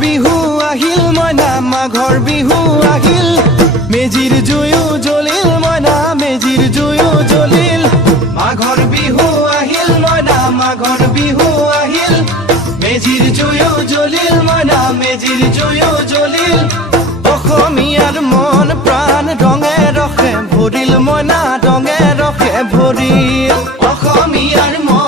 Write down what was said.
বিহু আহিল মইনা মাঘৰ বিহু আহিল মেজিৰ জুয়ো জ্বলিল মইনা মেজিৰ জুয়ো জ্বলিল মাঘৰ বিহু আহিল মইনা মাঘৰ বিহু আহিল মেজিৰ জুয়ো জ্বলিল মইনা মেজিৰ জুয়ো জ্বলিল অসমীয়াৰ মন প্ৰাণ ৰঙে ৰসে ভৰিল মইনা ৰঙে ৰসে ভৰিল অসমীয়াৰ মন